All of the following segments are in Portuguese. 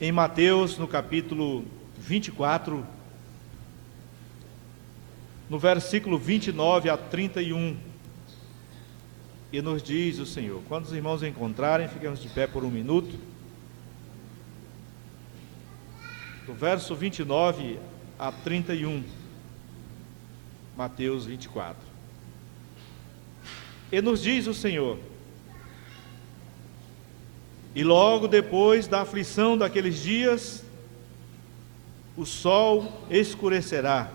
em Mateus, no capítulo 24, no versículo 29 a 31, e nos diz o Senhor. Quando os irmãos encontrarem, ficamos de pé por um minuto. Do verso 29 a 31, Mateus 24. E nos diz o Senhor: e logo depois da aflição daqueles dias, o sol escurecerá,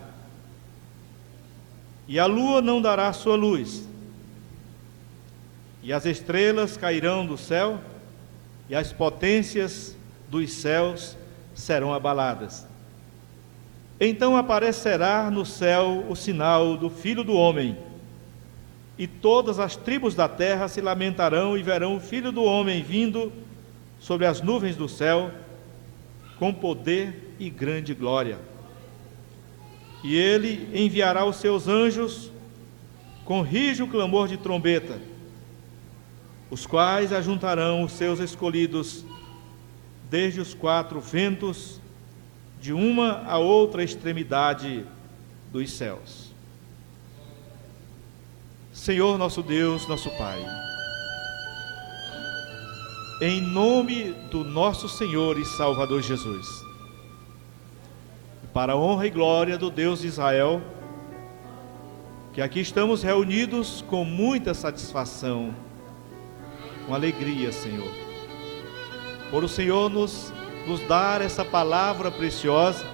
e a lua não dará sua luz, e as estrelas cairão do céu, e as potências dos céus serão abaladas. Então aparecerá no céu o sinal do Filho do Homem, e todas as tribos da terra se lamentarão e verão o Filho do Homem vindo sobre as nuvens do céu, com poder e grande glória. E ele enviará os seus anjos com rijo clamor de trombeta, os quais ajuntarão os seus escolhidos desde os quatro ventos, de uma a outra extremidade dos céus. Senhor nosso Deus, nosso Pai, em nome do nosso Senhor e Salvador Jesus, para a honra e glória do Deus de Israel, que aqui estamos reunidos com muita satisfação, com alegria, Senhor, por o Senhor nos dar essa palavra preciosa,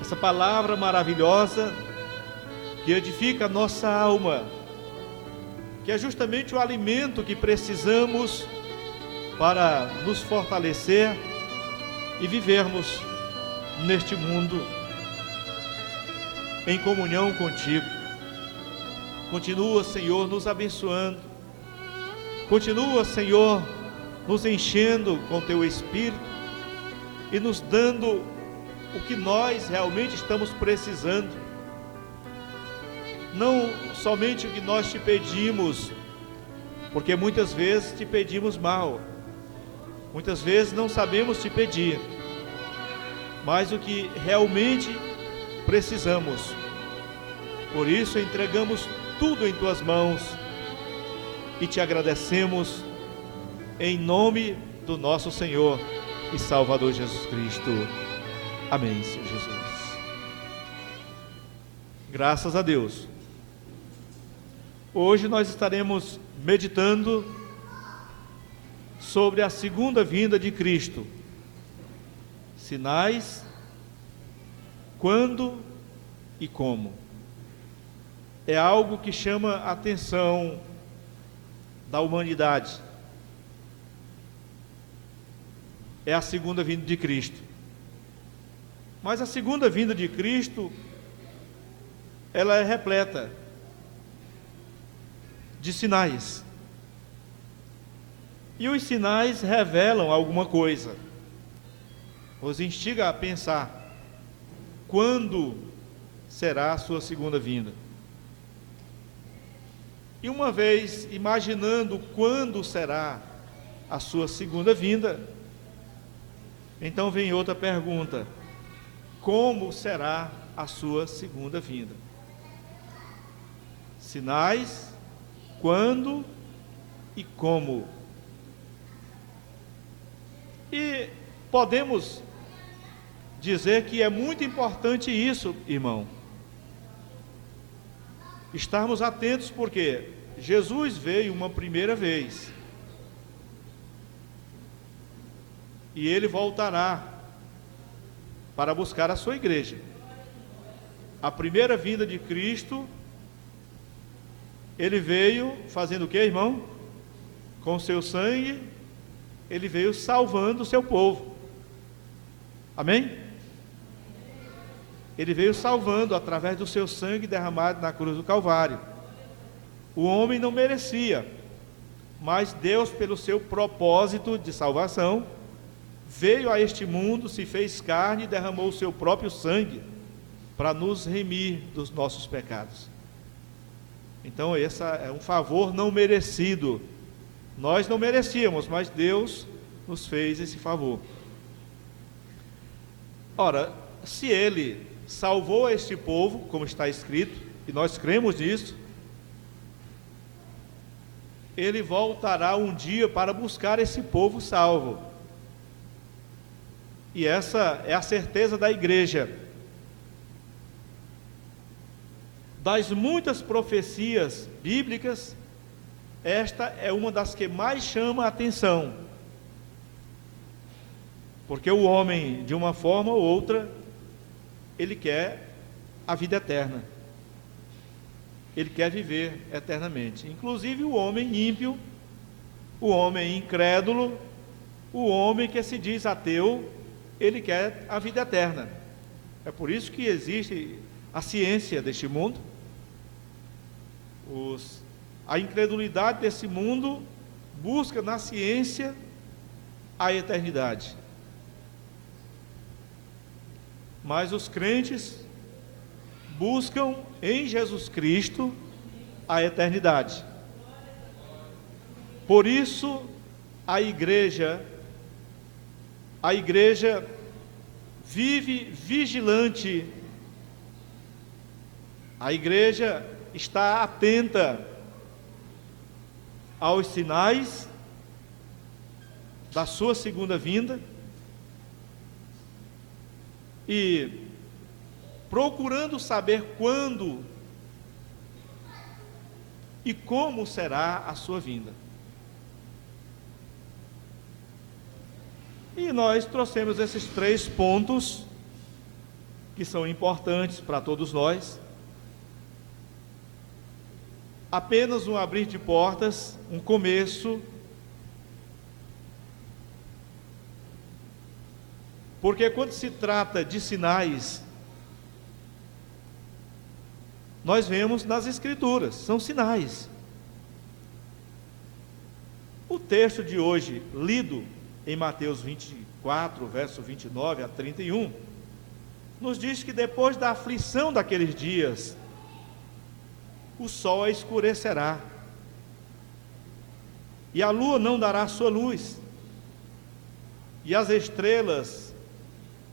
essa palavra maravilhosa, que edifica a nossa alma, que é justamente o alimento que precisamos para nos fortalecer e vivermos neste mundo em comunhão contigo. Continua, Senhor, nos abençoando, continua, Senhor, nos enchendo com teu Espírito e nos dando o que nós realmente estamos precisando, não somente o que nós te pedimos, porque muitas vezes te pedimos mal, muitas vezes não sabemos te pedir, mas o que realmente precisamos. Por isso entregamos tudo em tuas mãos e te agradecemos em nome do nosso Senhor e Salvador Jesus Cristo. Amém, Senhor Jesus. Graças a Deus. Hoje nós estaremos meditando sobre a segunda vinda de Cristo. Sinais, quando e como. É algo que chama a atenção da humanidade. É a segunda vinda de Cristo. Mas a segunda vinda de Cristo, ela é repleta de sinais. E os sinais revelam alguma coisa. Nos instiga a pensar: quando será a sua segunda vinda? E uma vez imaginando quando será a sua segunda vinda, então vem outra pergunta: como será a sua segunda vinda? Sinais, quando e como. E podemos dizer que é muito importante isso, irmão, estarmos atentos, porque Jesus veio uma primeira vez e ele voltará para buscar a sua igreja. A primeira vinda de Cristo, ele veio fazendo o que, irmão? Com seu sangue, ele veio salvando o seu povo. Amém? Ele veio salvando através do seu sangue derramado na cruz do Calvário. O homem não merecia, mas Deus, pelo seu propósito de salvação, veio a este mundo, se fez carne e derramou o seu próprio sangue para nos remir dos nossos pecados. Então esse é um favor não merecido. Nós não merecíamos, mas Deus nos fez esse favor. Ora, se ele salvou este povo, como está escrito, e nós cremos nisso, ele voltará um dia para buscar esse povo salvo. E essa é a certeza da igreja. Das muitas profecias bíblicas, esta é uma das que mais chama a atenção. Porque o homem, de uma forma ou outra, ele quer a vida eterna. Ele quer viver eternamente. Inclusive o homem ímpio, o homem incrédulo, o homem que se diz ateu, ele quer a vida eterna. É por isso que existe a ciência deste mundo. A incredulidade desse mundo busca na ciência a eternidade. Mas os crentes buscam em Jesus Cristo a eternidade. Por isso, a igreja vive vigilante, a igreja está atenta aos sinais da sua segunda vinda e procurando saber quando e como será a sua vinda. E nós trouxemos esses 3 pontos que são importantes para todos nós. Apenas um abrir de portas, um começo, porque quando se trata de sinais, nós vemos nas Escrituras, são sinais. O texto de hoje, lido em Mateus 24, verso 29 a 31, nos diz que depois da aflição daqueles dias, o sol escurecerá, e a lua não dará sua luz, e as estrelas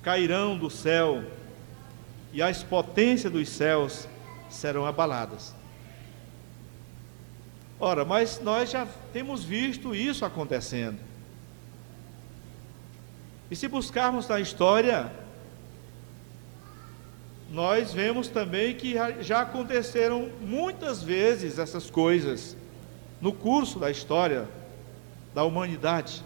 cairão do céu, e as potências dos céus serão abaladas. Ora, mas nós já temos visto isso acontecendo. E se buscarmos na história, nós vemos também que já aconteceram muitas vezes essas coisas no curso da história da humanidade.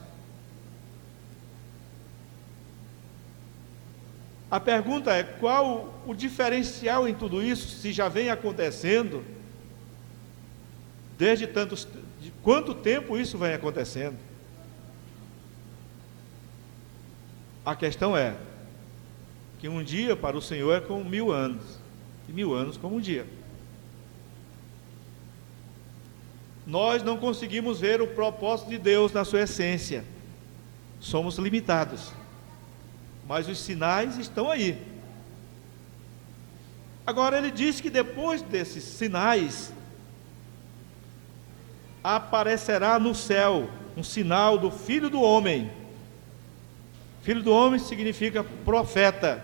A pergunta é: qual o diferencial em tudo isso, se já vem acontecendo? De quanto tempo isso vem acontecendo? A questão é que um dia para o Senhor é como 1000 anos, e 1000 anos como um dia. Nós não conseguimos ver o propósito de Deus na sua essência, somos limitados, mas os sinais estão aí. Agora ele diz que depois desses sinais, aparecerá no céu um sinal do Filho do Homem. Filho do Homem significa profeta.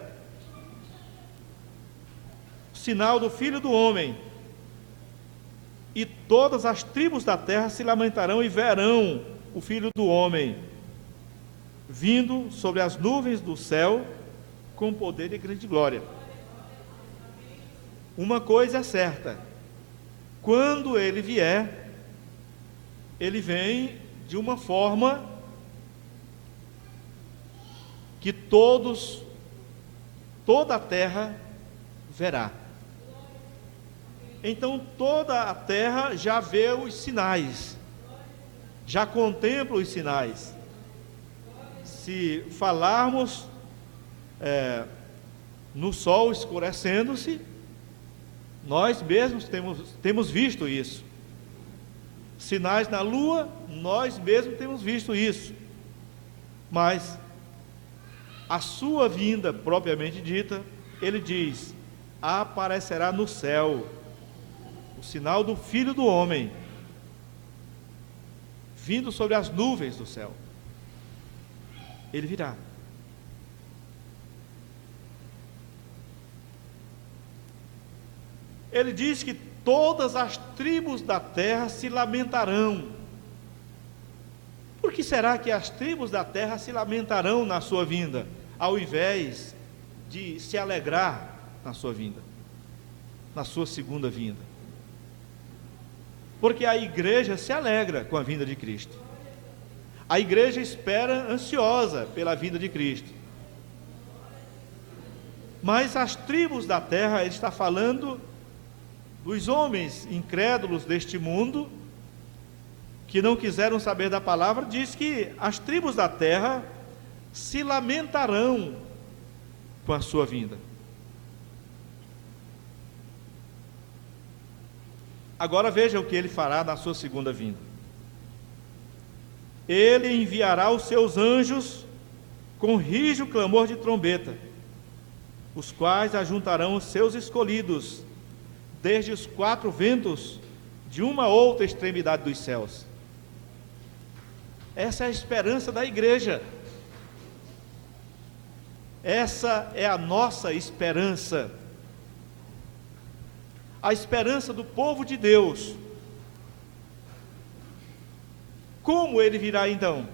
Sinal do Filho do Homem. E todas as tribos da terra se lamentarão e verão o Filho do Homem vindo sobre as nuvens do céu com poder e grande glória. Uma coisa é certa: quando ele vier, ele vem de uma forma que toda a terra verá. Então toda a terra já vê os sinais, já contempla os sinais. Se falarmos no sol escurecendo-se, nós mesmos temos visto isso. Sinais na lua, nós mesmos temos visto isso. Mas a sua vinda, propriamente dita, ele diz: aparecerá no céu o sinal do Filho do Homem, vindo sobre as nuvens do céu. Ele virá. ele diz que todas as tribos da terra se lamentarão. Por que será que as tribos da terra se lamentarão na sua vinda, ao invés de se alegrar na sua vinda, na sua segunda vinda? Porque a igreja se alegra com a vinda de Cristo. A igreja espera ansiosa pela vinda de Cristo. Mas as tribos da terra, ele está falando dos homens incrédulos deste mundo, que não quiseram saber da palavra, diz que as tribos da terra se lamentarão com a sua vinda. Agora veja o que ele fará na sua segunda vinda. Ele enviará os seus anjos com rijo clamor de trombeta, os quais ajuntarão os seus escolhidos, desde os quatro ventos, de uma outra extremidade dos céus. Essa é a esperança da igreja. Essa é a nossa esperança. A esperança do povo de Deus. Como ele virá então?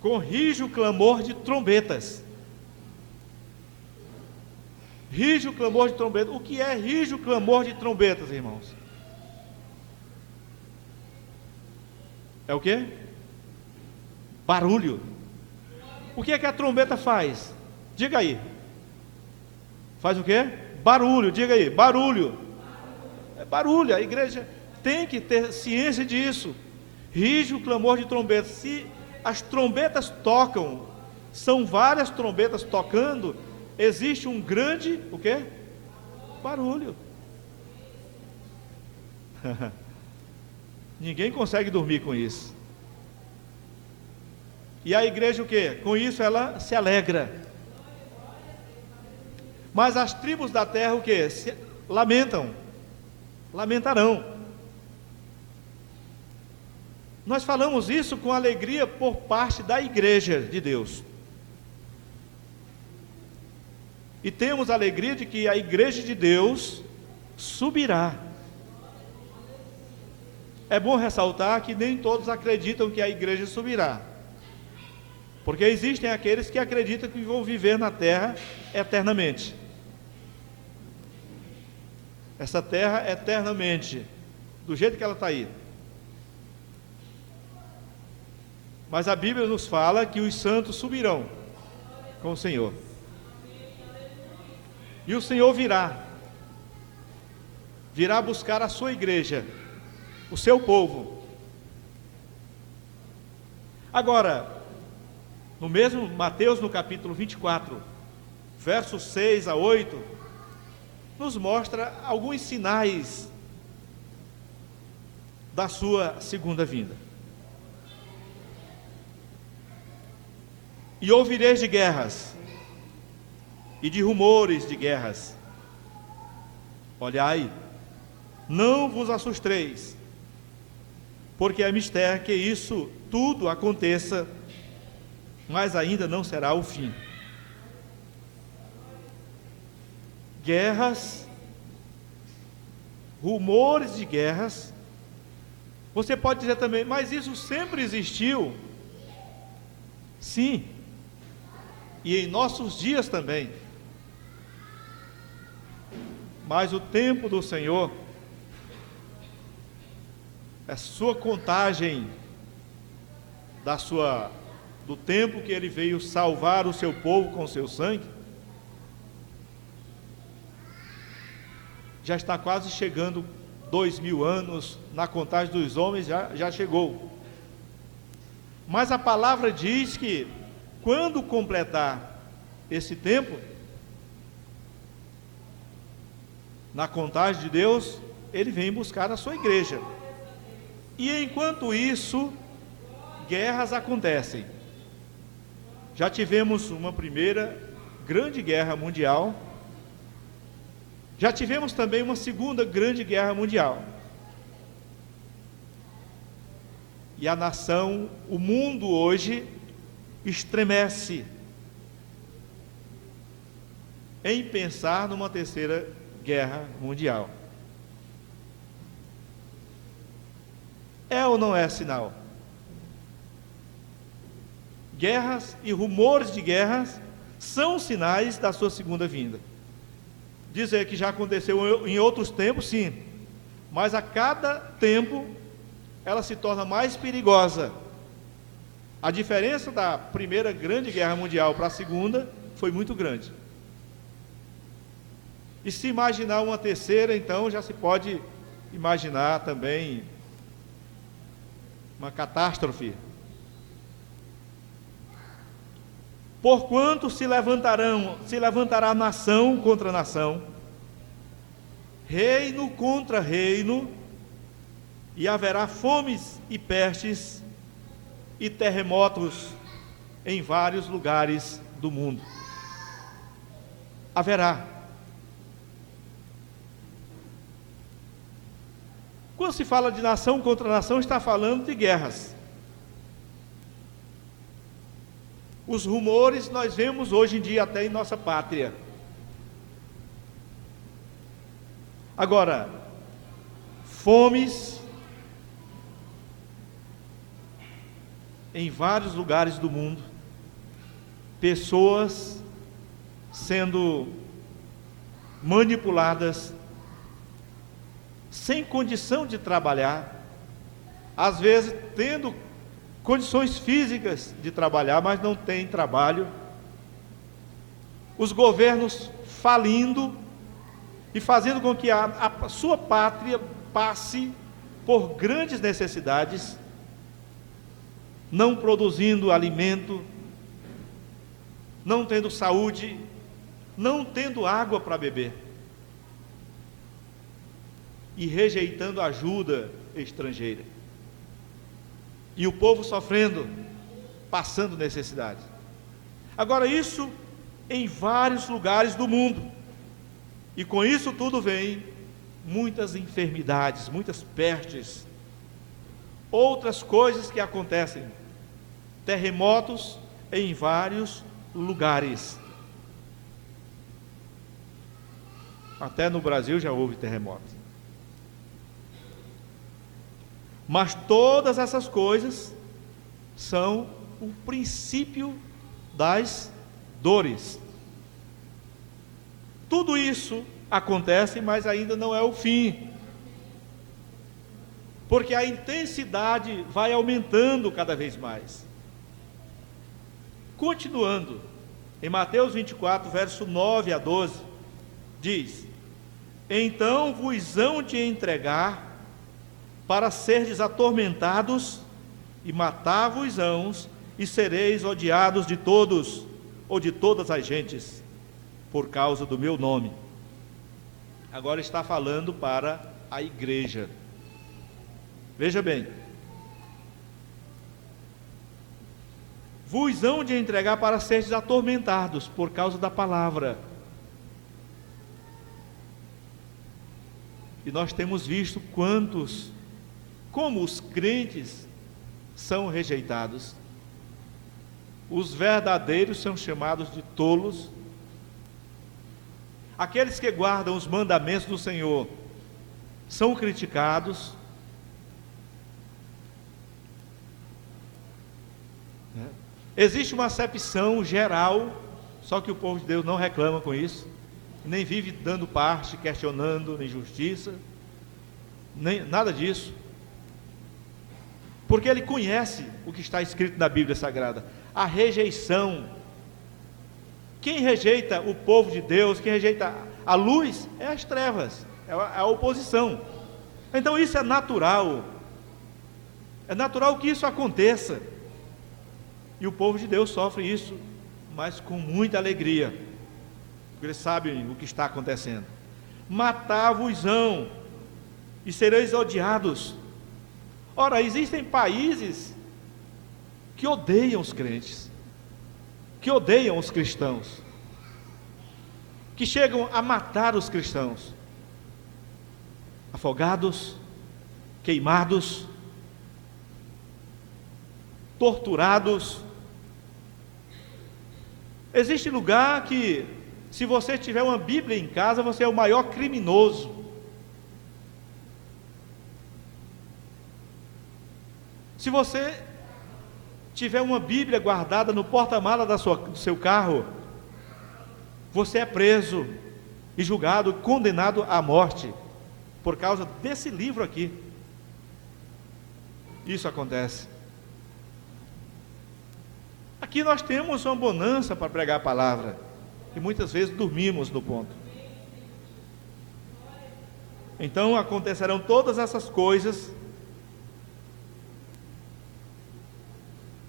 Com rijo clamor de trombetas. Rijo clamor de trombetas. O que é rijo clamor de trombetas, irmãos? É o quê? Barulho. O que é que a trombeta faz? Diga aí. Faz o quê? Barulho. Diga aí, barulho. É barulho. A igreja tem que ter ciência disso. Rijo clamor de trombetas. Se as trombetas tocam, são várias trombetas tocando, existe um grande, o quê? Barulho. Ninguém consegue dormir com isso. E a igreja o quê? Com isso ela se alegra. Mas as tribos da terra o quê? Se lamentam. Lamentarão. Nós falamos isso com alegria por parte da igreja de Deus. E temos a alegria de que a igreja de Deus subirá. É bom ressaltar que nem todos acreditam que a igreja subirá. Porque existem aqueles que acreditam que vão viver na terra eternamente. Essa terra eternamente, do jeito que ela está aí. Mas a Bíblia nos fala que os santos subirão com o Senhor. E o Senhor virá buscar a sua igreja, o seu povo. Agora, no mesmo Mateus, no capítulo 24, versos 6 a 8, nos mostra alguns sinais da sua segunda vinda. E ouvireis de guerras, e de rumores de guerras. Olhai, não vos assusteis, porque é mistério que isso tudo aconteça, mas ainda não será o fim. Guerras, rumores de guerras. Você pode dizer também, mas isso sempre existiu. Sim, e em nossos dias também. Mas o tempo do Senhor, a sua contagem do tempo que Ele veio salvar o seu povo com o seu sangue, já está quase chegando 2000 anos, na contagem dos homens já chegou. Mas a palavra diz que, quando completar esse tempo, na contagem de Deus, Ele vem buscar a sua igreja. E enquanto isso, guerras acontecem. Já tivemos uma primeira grande guerra mundial, já tivemos também uma segunda grande guerra mundial. E a nação, o mundo hoje, estremece em pensar numa terceira guerra mundial. É ou não é sinal? Guerras e rumores de guerras são sinais da sua segunda vinda. Dizer que já aconteceu em outros tempos, sim, mas a cada tempo ela se torna mais perigosa. A diferença da primeira grande guerra mundial para a segunda foi muito grande. E se imaginar uma terceira, então já se pode imaginar também uma catástrofe. Porquanto se levantará nação contra nação, reino contra reino, e haverá fomes e pestes e terremotos em vários lugares do mundo. Haverá. Quando se fala de nação contra nação, está falando de guerras. Os rumores nós vemos hoje em dia até em nossa pátria. Agora, fomes em vários lugares do mundo, pessoas sendo manipuladas, sem condição de trabalhar, às vezes tendo condições físicas de trabalhar, mas não tem trabalho, os governos falindo e fazendo com que a sua pátria passe por grandes necessidades, não produzindo alimento, não tendo saúde, não tendo água para beber, e rejeitando ajuda estrangeira. E o povo sofrendo, passando necessidade. Agora, isso em vários lugares do mundo. E com isso tudo vem muitas enfermidades, muitas pestes, outras coisas que acontecem, terremotos em vários lugares. Até no Brasil já houve terremotos. Mas todas essas coisas são o princípio das dores. Tudo isso acontece, mas ainda não é o fim. Porque a intensidade vai aumentando cada vez mais. Continuando, em Mateus 24, verso 9 a 12, diz: então vos hão de entregar para serdes atormentados, e matar-vos-ão, e sereis odiados de todos, ou de todas as gentes, por causa do meu nome. Agora está falando para a igreja. Veja bem, vos hão de entregar para serdes atormentados, por causa da palavra. E nós temos visto como os crentes são rejeitados. Os verdadeiros são chamados de tolos. Aqueles que guardam os mandamentos do Senhor são criticados. Existe uma acepção geral, só que o povo de Deus não reclama com isso, nem vive dando parte, questionando injustiça, nem nada disso. Porque ele conhece o que está escrito na Bíblia Sagrada, a rejeição. Quem rejeita o povo de Deus, quem rejeita a luz, é as trevas, é a oposição. Então isso é natural que isso aconteça, e o povo de Deus sofre isso, mas com muita alegria, porque eles sabem o que está acontecendo. Matar-vos-ão, e sereis odiados. Ora, existem países que odeiam os crentes, que odeiam os cristãos, que chegam a matar os cristãos, afogados, queimados, torturados. Existe lugar que Se você tiver uma Bíblia em casa, você é o maior criminoso. Se você tiver uma Bíblia guardada no porta-mala do seu carro, você é preso e julgado, condenado à morte, por causa desse livro aqui. Isso acontece. Aqui nós temos uma bonança para pregar a palavra, e muitas vezes dormimos no ponto. Então acontecerão todas essas coisas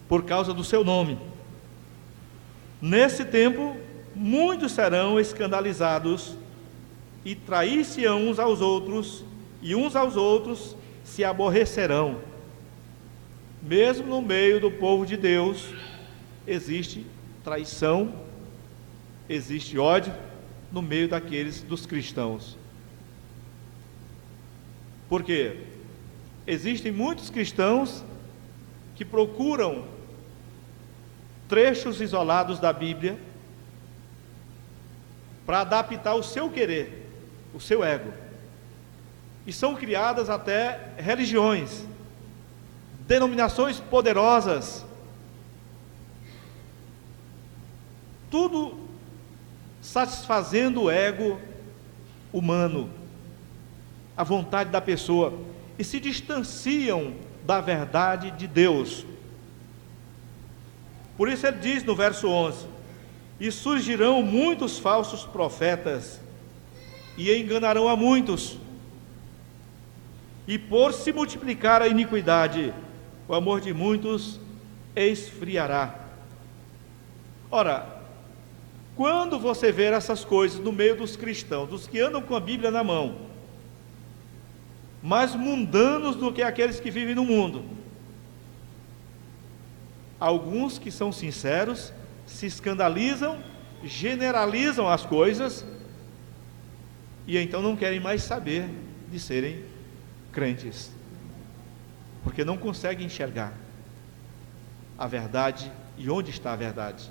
por causa do seu nome. Nesse tempo, muitos serão escandalizados e trair-se-ão uns aos outros, e uns aos outros se aborrecerão. Mesmo no meio do povo de Deus, existe traição, existe ódio no meio dos cristãos. Por quê? Existem muitos cristãos que procuram trechos isolados da Bíblia para adaptar o seu querer, o seu ego. E são criadas até religiões, denominações poderosas, tudo satisfazendo o ego humano, a vontade da pessoa, e se distanciam da verdade de Deus. Por isso ele diz no verso 11: e surgirão muitos falsos profetas, e enganarão a muitos, e por se multiplicar a iniquidade, o amor de muitos esfriará. Ora, quando você ver essas coisas no meio dos cristãos, dos que andam com a Bíblia na mão, mais mundanos do que aqueles que vivem no mundo, alguns que são sinceros se escandalizam, generalizam as coisas, e então não querem mais saber de serem crentes, porque não conseguem enxergar a verdade e onde está a verdade.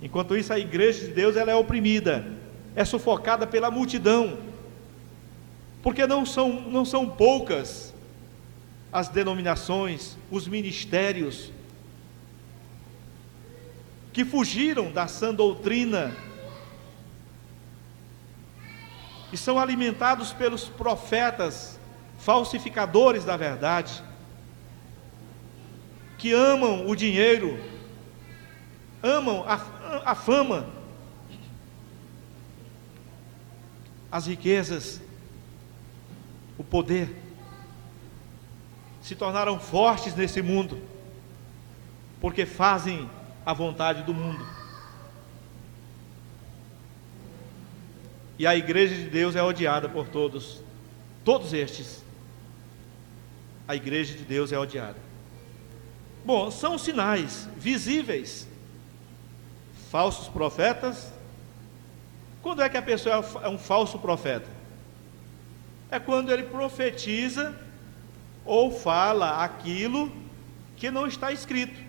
Enquanto isso, a igreja de Deus, ela é oprimida, é sufocada pela multidão, porque não são poucas as denominações, os ministérios que fugiram da sã doutrina e são alimentados pelos profetas falsificadores da verdade, que amam o dinheiro, amam a fama, as riquezas, o poder, se tornaram fortes nesse mundo, porque fazem a vontade do mundo. E a igreja de Deus é odiada por todos estes. A igreja de Deus é odiada. Bom, são sinais visíveis. Falsos profetas. Quando é que a pessoa é um falso profeta? É quando ele profetiza ou fala aquilo que não está escrito.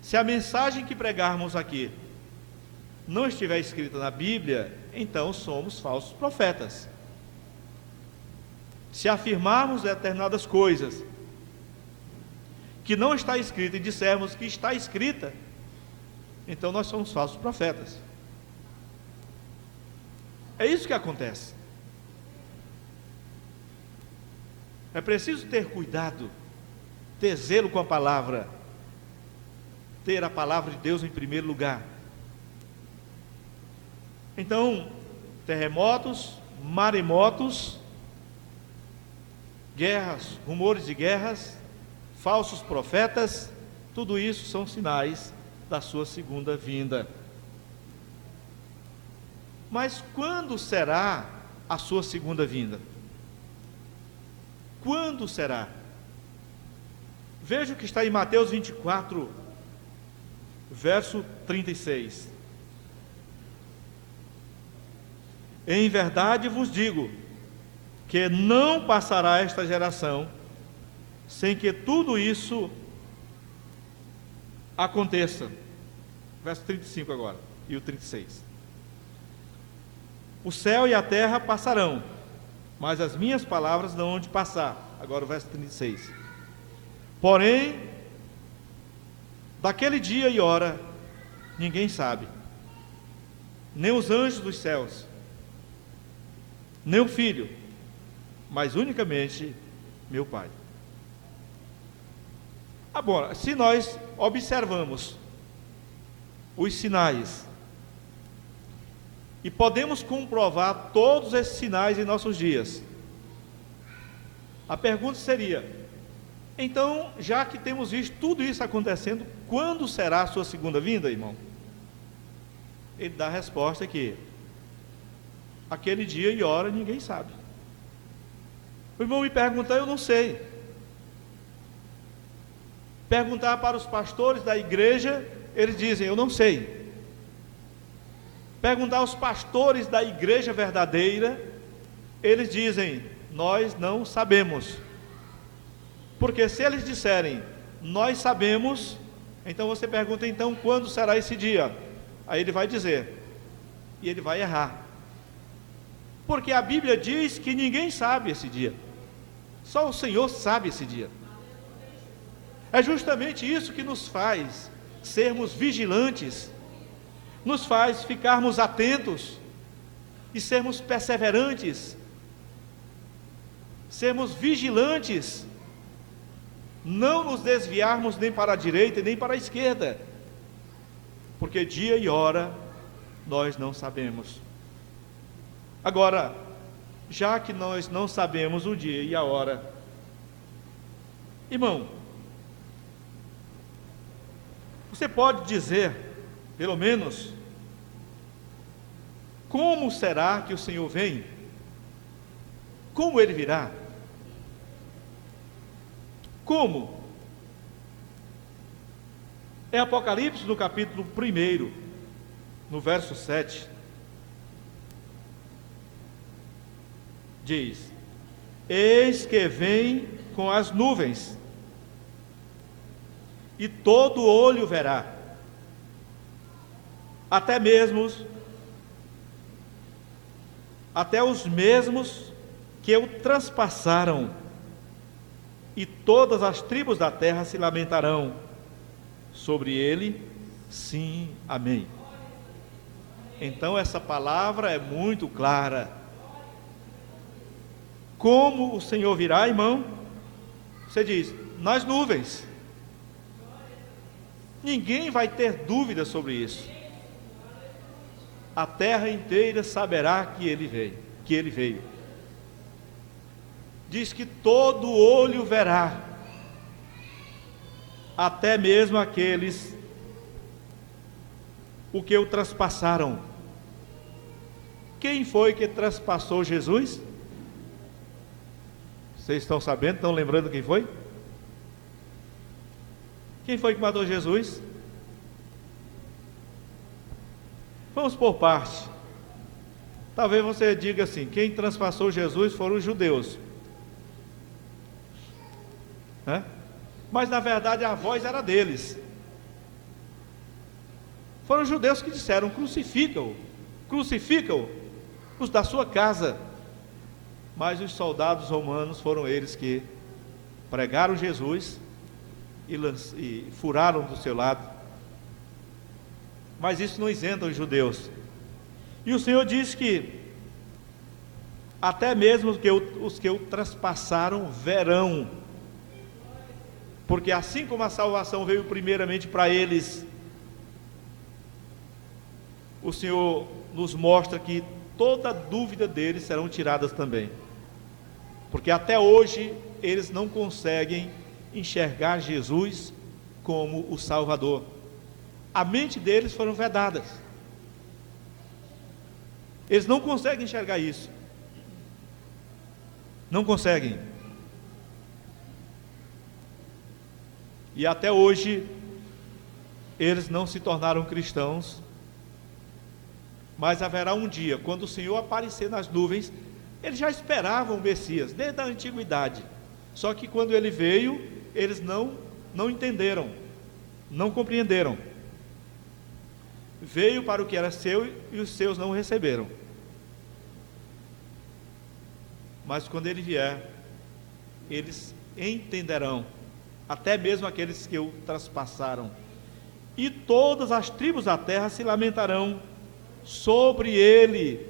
Se a mensagem que pregarmos aqui não estiver escrita na Bíblia, então somos falsos profetas. Se afirmarmos determinadas coisas que não está escrita e dissermos que está escrita, então nós somos falsos profetas. É isso que acontece. É preciso ter cuidado, ter zelo com a palavra, ter a palavra de Deus em primeiro lugar. Então, terremotos, maremotos, guerras, rumores de guerras, falsos profetas, tudo isso são sinais da sua segunda vinda. Mas quando será a sua segunda vinda? Quando será? Veja o que está em Mateus 24, verso 36. Em verdade vos digo, que não passará esta geração, sem que tudo isso aconteça. verso 35 agora, e o 36. O céu e a terra passarão, mas as minhas palavras não hão de passar. Agora o verso 36. Porém, daquele dia e hora, ninguém sabe, nem os anjos dos céus, nem o Filho, mas unicamente meu Pai. Agora, se nós observamos os sinais e podemos comprovar todos esses sinais em nossos dias, a pergunta seria: então, já que temos visto tudo isso acontecendo, quando será a sua segunda vinda, irmão? Ele dá a resposta que aquele dia e hora ninguém sabe. O irmão me pergunta, eu não sei. Perguntar para os pastores da igreja, eles dizem, eu não sei. Perguntar aos pastores da igreja verdadeira, eles dizem, nós não sabemos. Porque se eles disserem, nós sabemos, então você pergunta, então quando será esse dia? Aí ele vai dizer, e ele vai errar. Porque a Bíblia diz que ninguém sabe esse dia. Só o Senhor sabe esse dia. É justamente isso que nos faz sermos vigilantes, nos faz ficarmos atentos e sermos perseverantes, sermos vigilantes, não nos desviarmos nem para a direita nem para a esquerda, porque dia e hora nós não sabemos. Agora, já que nós não sabemos o dia e a hora, irmão, você pode dizer, pelo menos, como será que o Senhor vem? Como Ele virá? Como? É Apocalipse no capítulo 1, no verso 7. Diz, eis que vem com as nuvens, e todo olho verá, até os mesmos que o transpassaram, e todas as tribos da terra se lamentarão sobre ele, sim, amém. Então essa palavra é muito clara. Como o Senhor virá, irmão? Você diz, nas nuvens. Ninguém vai ter dúvida sobre isso. A terra inteira saberá que ele veio. Diz que todo olho verá, até mesmo aqueles o que o transpassaram. Quem foi que transpassou Jesus? Vocês estão sabendo, estão lembrando quem foi? Quem foi que matou Jesus? Vamos por parte. Talvez você diga assim, quem transpassou Jesus foram os judeus. Né? Mas na verdade a voz era deles. Foram os judeus que disseram, crucifica-o, os da sua casa. Mas os soldados romanos foram eles que pregaram Jesus e furaram do seu lado. Mas isso não isenta os judeus. E o Senhor diz que até mesmo os que o traspassaram verão. Porque assim como a salvação veio primeiramente para eles, o Senhor nos mostra que toda dúvida deles serão tiradas também. Porque até hoje eles não conseguem enxergar Jesus como o Salvador. A mente deles foram vedadas. Eles não conseguem enxergar isso. Não conseguem. E até hoje eles não se tornaram cristãos. Mas haverá um dia, quando o Senhor aparecer nas nuvens, eles já esperavam o Messias, desde a antiguidade. Só que quando ele veio, eles não entenderam, não compreenderam. veio para o que era seu e os seus não o receberam. Mas quando ele vier, eles entenderão, até mesmo aqueles que o traspassaram, e todas as tribos da terra se lamentarão sobre ele.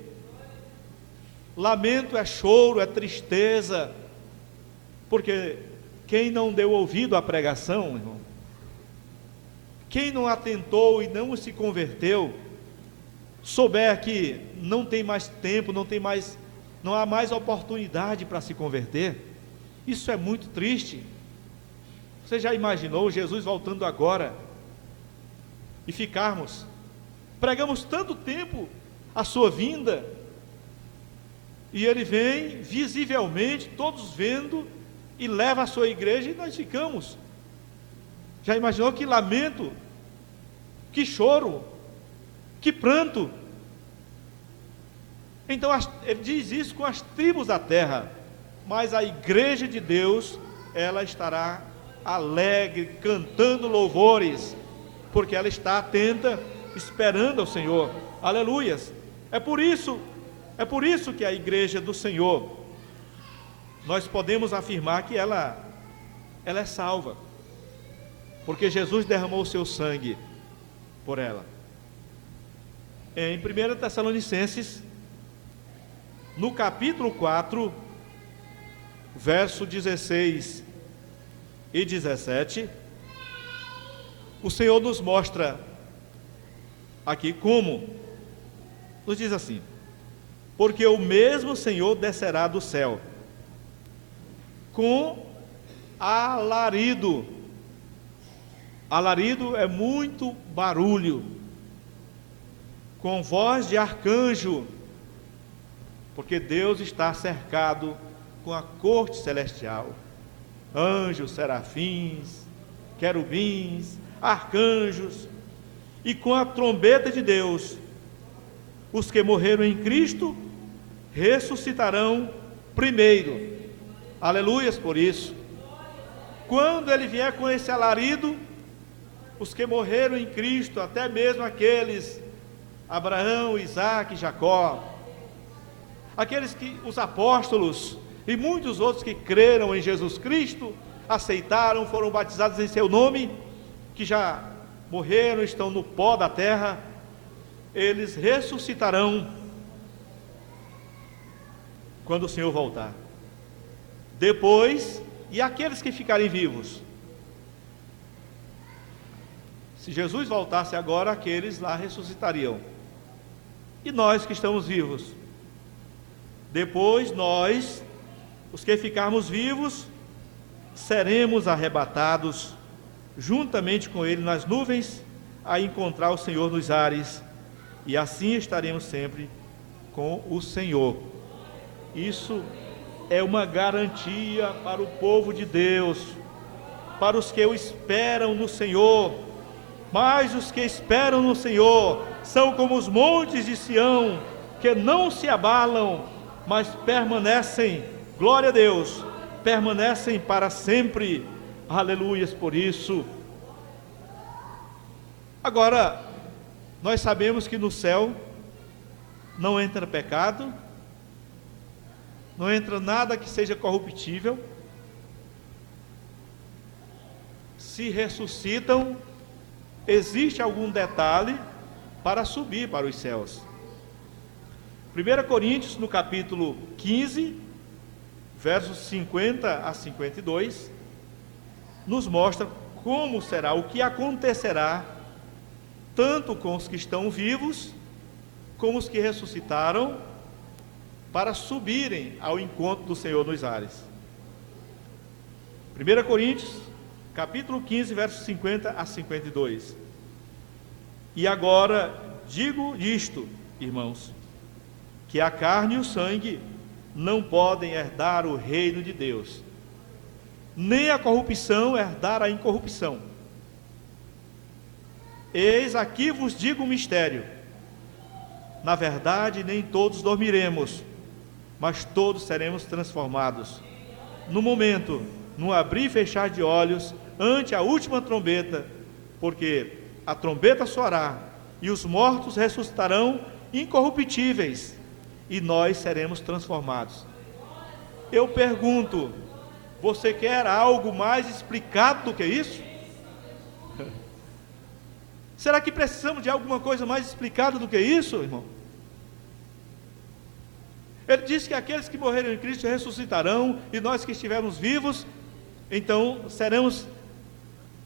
Lamento é choro, é tristeza, porque quem não deu ouvido à pregação, irmão, quem não atentou e não se converteu, souber que não tem mais tempo, não há mais oportunidade para se converter, isso é muito triste. Você já imaginou Jesus voltando agora e pregamos tanto tempo a sua vinda, e ele vem visivelmente, todos vendo, e leva a sua igreja, e nós ficamos. Já imaginou que lamento, que choro, que pranto? Então ele diz isso com as tribos da terra, mas a igreja de Deus, ela estará alegre, cantando louvores, porque ela está atenta, esperando ao Senhor. Aleluias. É por isso que a igreja do Senhor, nós podemos afirmar que ela é salva, porque Jesus derramou o seu sangue por ela. Em 1 Tessalonicenses, no capítulo 4, verso 16 e 17, o Senhor nos mostra aqui como, nos diz assim: porque o mesmo Senhor descerá do céu com alarido. Alarido é muito barulho, com voz de arcanjo, porque Deus está cercado com a corte celestial, anjos, serafins, querubins, arcanjos, e com a trombeta de Deus, os que morreram em Cristo ressuscitarão primeiro. Aleluias por isso. Quando ele vier com esse alarido, os que morreram em Cristo, até mesmo aqueles, Abraão, Isaac, Jacó, os apóstolos e muitos outros que creram em Jesus Cristo, aceitaram, foram batizados em seu nome, que já morreram, estão no pó da terra, eles ressuscitarão quando o Senhor voltar. Depois, e aqueles que ficarem vivos, se Jesus voltasse agora, aqueles lá ressuscitariam, e nós que estamos vivos, depois nós, os que ficarmos vivos, seremos arrebatados juntamente com ele nas nuvens, a encontrar o Senhor nos ares, e assim estaremos sempre com o Senhor. Isso é uma garantia para o povo de Deus, para os que o esperam no Senhor. Mas os que esperam no Senhor são como os montes de Sião, que não se abalam, mas permanecem, glória a Deus, permanecem para sempre. Aleluias por isso. Agora, nós sabemos que no céu não entra pecado, não entra nada que seja corruptível, se ressuscitam, existe algum detalhe para subir para os céus. 1 Coríntios, no capítulo 15, versos 50 a 52, nos mostra como será, o que acontecerá, tanto com os que estão vivos, como os que ressuscitaram, para subirem ao encontro do Senhor nos ares. 1 Coríntios, capítulo 15, versos 50 a 52. E agora digo isto, irmãos, que a carne e o sangue não podem herdar o reino de Deus, nem a corrupção herdar a incorrupção. Eis aqui vos digo um mistério: na verdade, nem todos dormiremos, mas todos seremos transformados, no momento, no abrir e fechar de olhos, ante a última trombeta, porque a trombeta soará, e os mortos ressuscitarão incorruptíveis, e nós seremos transformados. Eu pergunto, você quer algo mais explicado do que isso? Será que precisamos de alguma coisa mais explicada do que isso, irmão? Ele diz que aqueles que morreram em Cristo ressuscitarão, e nós que estivermos vivos, então seremos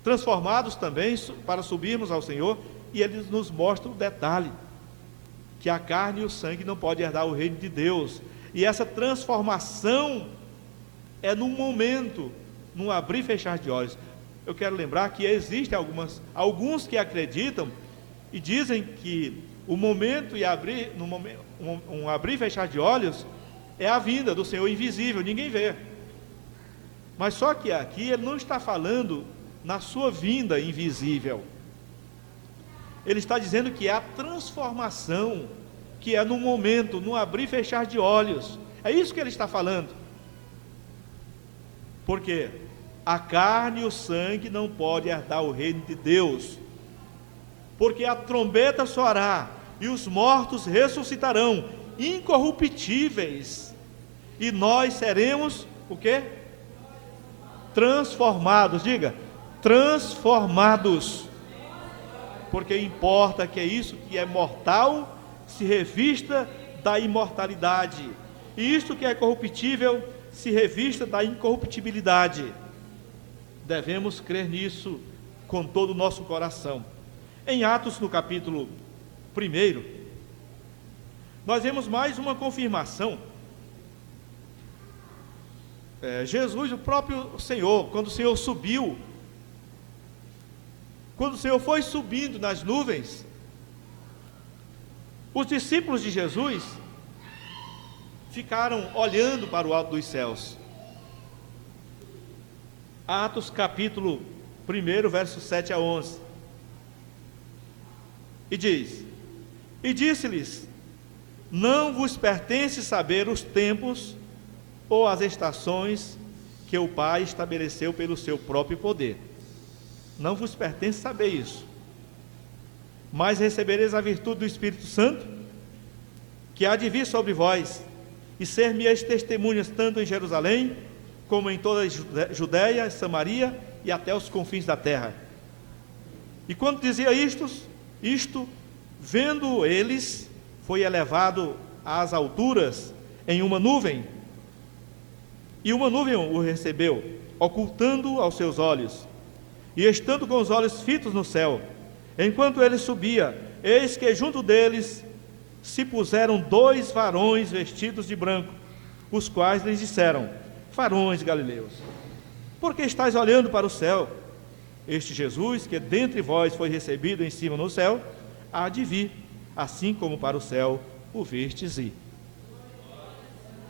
transformados também para subirmos ao Senhor. E ele nos mostra o detalhe, que a carne e o sangue não podem herdar o reino de Deus, e essa transformação é num momento, num abrir e fechar de olhos. Eu quero lembrar que existem alguns que acreditam e dizem que o momento e abrir, um abrir e fechar de olhos é a vinda do Senhor invisível, ninguém vê. Mas só que aqui ele não está falando na sua vinda invisível. Ele está dizendo que é a transformação, que é no momento, no abrir e fechar de olhos. É isso que ele está falando. Porque a carne e o sangue não podem herdar o reino de Deus. Porque a trombeta soará, e os mortos ressuscitarão, incorruptíveis, e nós seremos, o quê? Transformados, diga, transformados. Porque importa que é isso que é mortal se revista da imortalidade, e isto que é corruptível se revista da incorruptibilidade. Devemos crer nisso com todo o nosso coração. Em Atos, no capítulo 1, nós vemos mais uma confirmação. Jesus, o próprio Senhor, quando o Senhor subiu, quando o Senhor foi subindo nas nuvens, os discípulos de Jesus ficaram olhando para o alto dos céus. Atos capítulo 1, versos 7 a 11. E diz: E disse-lhes: Não vos pertence saber os tempos ou as estações que o Pai estabeleceu pelo seu próprio poder. Não vos pertence saber isso. Mas recebereis a virtude do Espírito Santo, que há de vir sobre vós, e ser-me-eis testemunhas tanto em Jerusalém, como em toda a Judéia, Samaria e até os confins da terra. E quando dizia isto, vendo eles, foi elevado às alturas em uma nuvem, e uma nuvem o recebeu, ocultando aos seus olhos. E estando com os olhos fitos no céu, enquanto ele subia, eis que junto deles se puseram 2 varões vestidos de branco, os quais lhes disseram: Varões galileus, por que estáis olhando para o céu? Este Jesus, que dentre vós foi recebido em cima no céu, há de vir, assim como para o céu o vistes ir.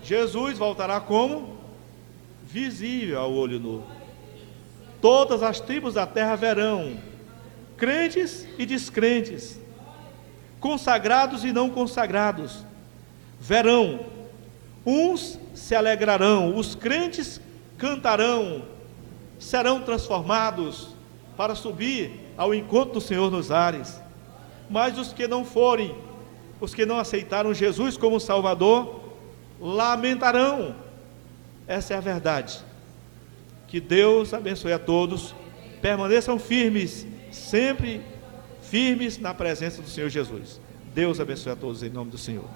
Jesus voltará como? Visível ao olho nu. Todas as tribos da terra verão, crentes e descrentes, consagrados e não consagrados, verão. Uns se alegrarão, os crentes cantarão, serão transformados para subir ao encontro do Senhor nos ares. Mas os que não forem, os que não aceitaram Jesus como Salvador, lamentarão. Essa é a verdade. Que Deus abençoe a todos, permaneçam firmes, sempre firmes na presença do Senhor Jesus. Deus abençoe a todos em nome do Senhor.